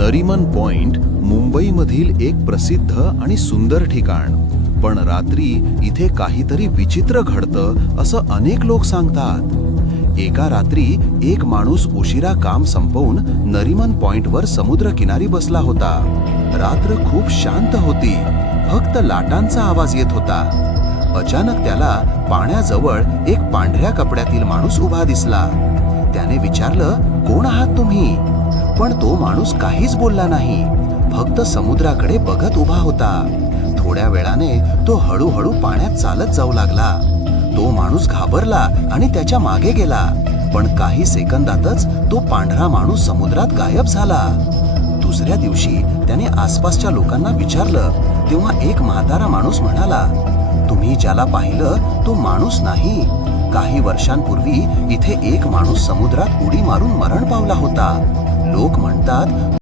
Nariman point मुंबईमधील एक प्रसिद्ध आणि सुंदर ठिकाण. पण रात्री इथे काहीतरी विचित्र घडतं असं अनेक लोक सांगतात. एका रात्री एक माणूस उशिरा काम संपवून नरीमन पॉइंटवर समुद्रकिनारी बसला होता. रात्र खूप शांत होती, फक्त लाटांचा आवाज येत होता. अचानक त्याला पाण्याजवळ एक पांढऱ्या कपड्यातील माणूस उभा दिसला. त्याने विचारलं, कोण आहात तुम्ही? पण तो माणूस काहीच बोलला नाही, फक्त समुद्राकडे बघत उभा होता. थोड्या वेळाने तो हळूहळू पाण्यात चालत जाऊ लागला. तो माणूस घाबरला आणि त्याच्या मागे गेला. पण काही सेकंदातच तो पांढरा माणूस समुद्रात गायब झाला. दुसऱ्या दिवशी त्याने आसपासच्या लोकांना विचारलं, तेव्हा एक म्हातारा माणूस म्हणाला, तुम्ही ज्याला पाहिलं तो माणूस नाही. काही वर्षांपूर्वी इथे एक माणूस समुद्रात उडी मारून मरण पावला होता. लोक म्हणतात